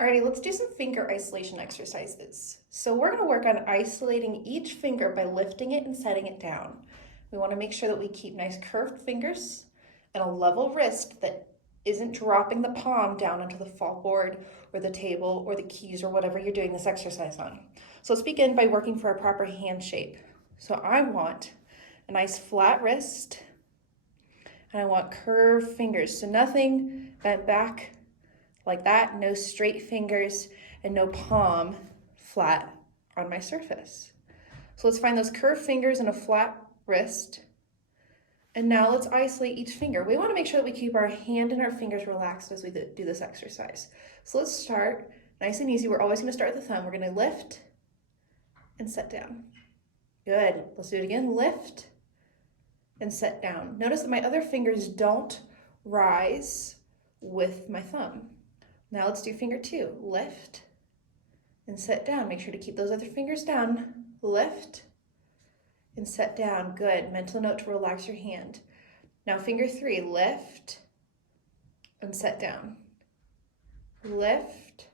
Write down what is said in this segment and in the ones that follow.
Alrighty, let's do some finger isolation exercises. So we're going to work on isolating each finger by lifting it and setting it down. We want to make sure that we keep nice curved fingers and a level wrist that isn't dropping the palm down onto the fallboard or the table or the keys or whatever you're doing this exercise on. So let's begin by working for a proper hand shape. So I want a nice flat wrist and I want curved fingers. So nothing bent back like that, no straight fingers and no palm flat on my surface. So let's find those curved fingers and a flat wrist. And now let's isolate each finger. We want to make sure that we keep our hand and our fingers relaxed as we do this exercise. So let's start nice and easy. We're always going to start with the thumb. We're going to lift and set down. Good. Let's do it again. Lift and set down. Notice that my other fingers don't rise with my thumb. Now let's do finger two. Lift and set down. Make sure to keep those other fingers down. Lift and set down. Good. Mental note to relax your hand. Now finger three. Lift and set down. Lift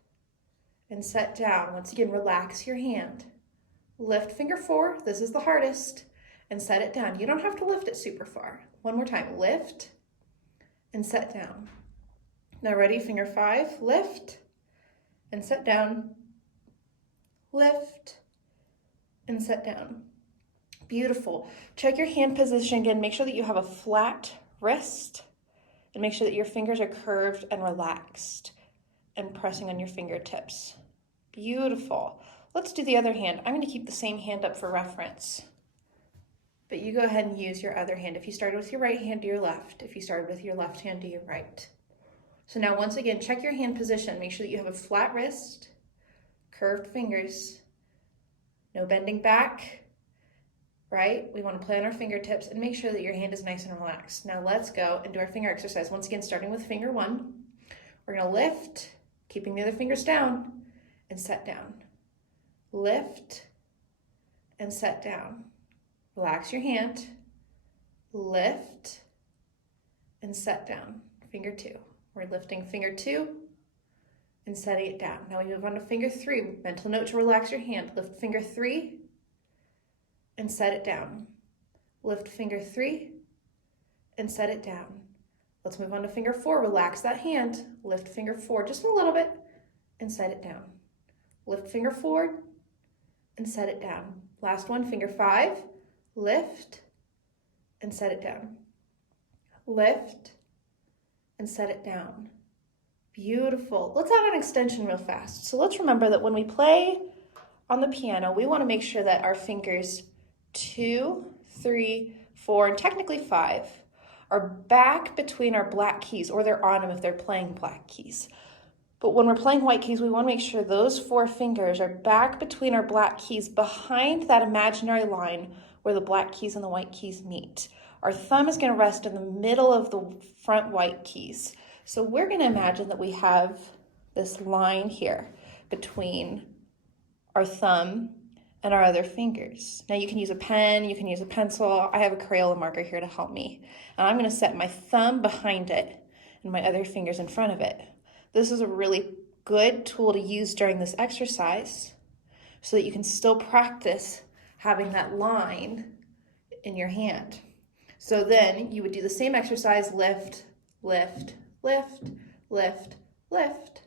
and set down. Once again, relax your hand. Lift finger four. This is the hardest. And set it down. You don't have to lift it super far. One more time. Lift and set down. Now ready, finger five, lift and set down, lift and set down. Beautiful. Check your hand position again. Make sure that you have a flat wrist and make sure that your fingers are curved and relaxed and pressing on your fingertips. Beautiful. Let's do the other hand. I'm going to keep the same hand up for reference, but you go ahead and use your other hand. If you started with your right hand, do your left. If you started with your left hand, do your right. So now once again, check your hand position. Make sure that you have a flat wrist, curved fingers, no bending back, right? We want to play on our fingertips and make sure that your hand is nice and relaxed. Now let's go and do our finger exercise. Once again, starting with finger one, we're going to lift, keeping the other fingers down and set down. Lift and set down. Relax your hand, lift and set down. Finger two. We're lifting finger two and setting it down. Now we move on to finger three. Mental note to relax your hand. Lift finger three and set it down. Lift finger three and set it down. Let's move on to finger four. Relax that hand. Lift finger four just a little bit and set it down. Lift finger four and set it down. Last one, finger five. Lift and set it down. Lift and set it down. Beautiful. Let's add an extension real fast. So let's remember that when we play on the piano, we want to make sure that our fingers 2, 3, 4, and technically 5 are back between our black keys, or they're on them if they're playing black keys. But when we're playing white keys, we want to make sure those 4 fingers are back between our black keys behind that imaginary line where the black keys and the white keys meet. Our thumb is going to rest in the middle of the front white keys. So we're going to imagine that we have this line here between our thumb and our other fingers. Now you can use a pen, you can use a pencil. I have a Crayola marker here to help me. And I'm going to set my thumb behind it and my other fingers in front of it. This is a really good tool to use during this exercise so that you can still practice having that line in your hand. So then you would do the same exercise, lift, lift, lift, lift, lift,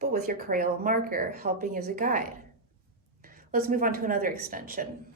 but with your Crayola marker helping as a guide. Let's move on to another extension.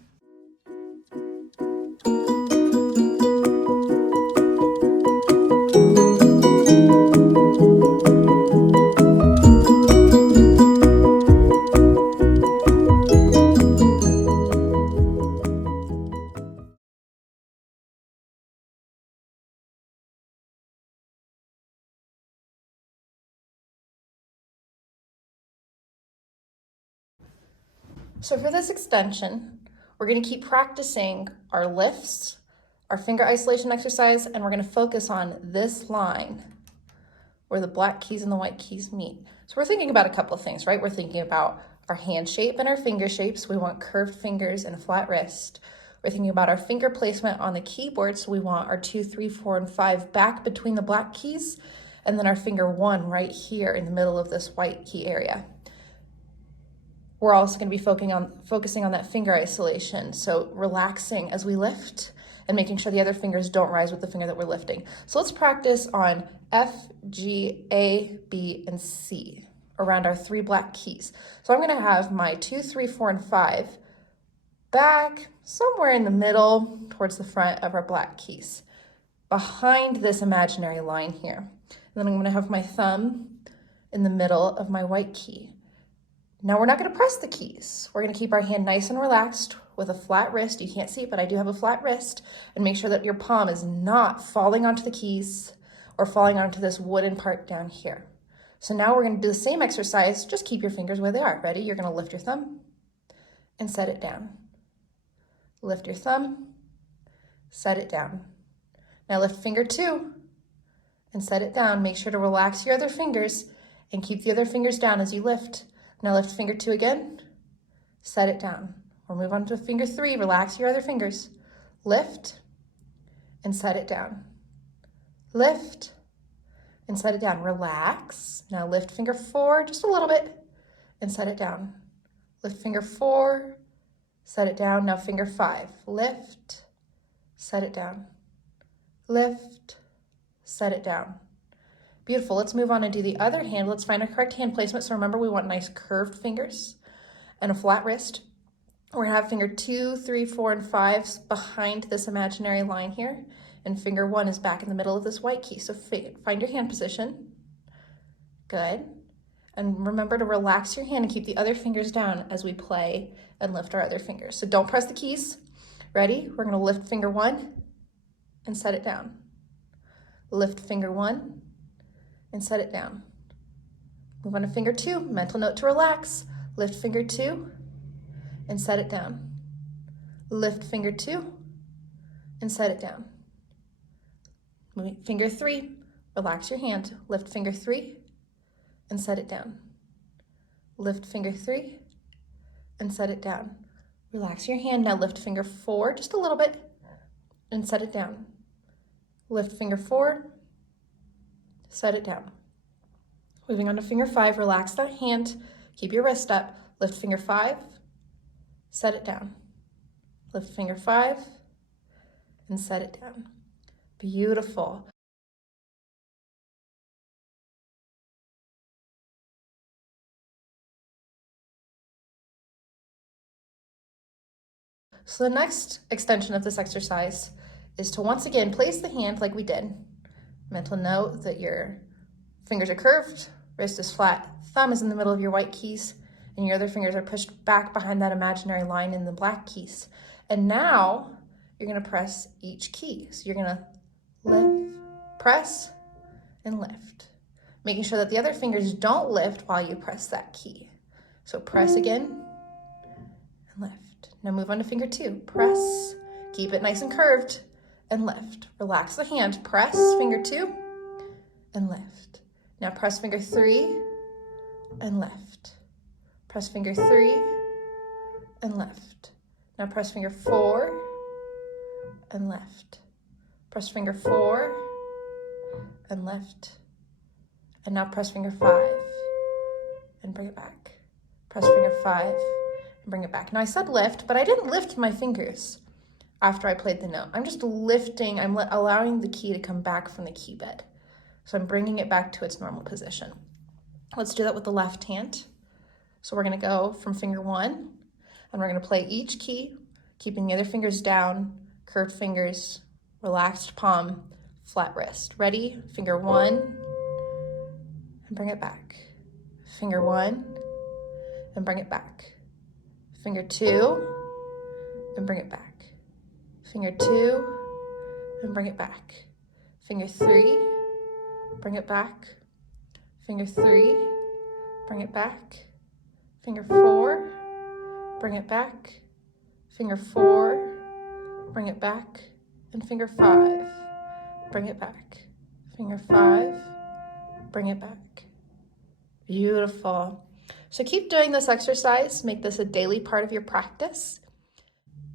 So for this extension, we're going to keep practicing our lifts, our finger isolation exercise, and we're going to focus on this line where the black keys and the white keys meet. So we're thinking about a couple of things, right? We're thinking about our hand shape and our finger shapes. We want curved fingers and a flat wrist. We're thinking about our finger placement on the keyboard. So we want our 2, 3, 4, and 5 back between the black keys. and then our finger 1 right here in the middle of this white key area. We're also going to be focusing on that finger isolation, so relaxing as we lift and making sure the other fingers don't rise with the finger that we're lifting. So let's practice on F, G, A, B, and C around our 3 black keys. So I'm going to have my 2, 3, 4, and 5 back somewhere in the middle towards the front of our black keys, behind this imaginary line here. And then I'm going to have my thumb in the middle of my white key. Now we're not going to press the keys. We're going to keep our hand nice and relaxed with a flat wrist. You can't see it, but I do have a flat wrist. And make sure that your palm is not falling onto the keys or falling onto this wooden part down here. So now we're going to do the same exercise. Just keep your fingers where they are. Ready? You're going to lift your thumb and set it down. Lift your thumb, set it down. Now lift finger 2 and set it down. Make sure to relax your other fingers and keep the other fingers down as you lift. Now lift finger 2 again, set it down. We'll move on to finger 3, relax your other fingers. Lift and set it down. Lift and set it down, relax. Now lift finger 4 just a little bit and set it down. Lift finger 4, set it down. Now finger 5, lift, set it down. Lift, set it down. Beautiful. Let's move on and do the other hand. Let's find our correct hand placement. So remember, we want nice curved fingers and a flat wrist. We're going to have finger 2, 3, 4, and 5 behind this imaginary line here. And finger 1 is back in the middle of this white key. So find your hand position. Good. And remember to relax your hand and keep the other fingers down as we play and lift our other fingers. So don't press the keys. Ready? We're going to lift finger 1 and set it down. Lift finger 1 and set it down. Move on to finger 2, mental note to relax. Lift finger 2 and set it down. Lift finger 2 and set it down. Finger 3, relax your hand. Lift finger 3 and set it down. Lift finger 3 and set it down. Relax your hand. Now lift finger 4 just a little bit and set it down. Lift finger 4, set it down. Moving on to finger 5, relax that hand, keep your wrist up. Lift finger 5, set it down. Lift finger 5 and set it down. Beautiful. So the next extension of this exercise is to once again place the hand like we did. Mental note that your fingers are curved, wrist is flat, thumb is in the middle of your white keys, and your other fingers are pushed back behind that imaginary line in the black keys. And now you're going to press each key. So you're going to lift, press, and lift, making sure that the other fingers don't lift while you press that key. So press again and lift. Now move on to finger 2. Press, keep it nice and curved, and lift. Relax the hand. Press finger 2 and lift. Now press finger 3 and lift. Press finger 3 and lift. Now press finger 4 and lift. Press finger 4 and lift. And now press finger 5 and bring it back. Press finger 5 and bring it back. Now I said lift, but I didn't lift my fingers after I played the note. I'm just lifting, I'm allowing the key to come back from the key bed. So I'm bringing it back to its normal position. Let's do that with the left hand. So we're going to go from finger 1, and we're going to play each key, keeping the other fingers down, curved fingers, relaxed palm, flat wrist. Ready? Finger 1, and bring it back. Finger 1, and bring it back. Finger 2, and bring it back. Finger 2, and bring it back. Finger 3, bring it back. Finger 3, bring it back. Finger 4, bring it back. Finger 4, bring it back. And finger 5, bring it back. Finger 5, bring it back. Beautiful. So keep doing this exercise. Make this a daily part of your practice.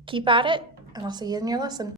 Keep at it, and I'll see you in your lesson.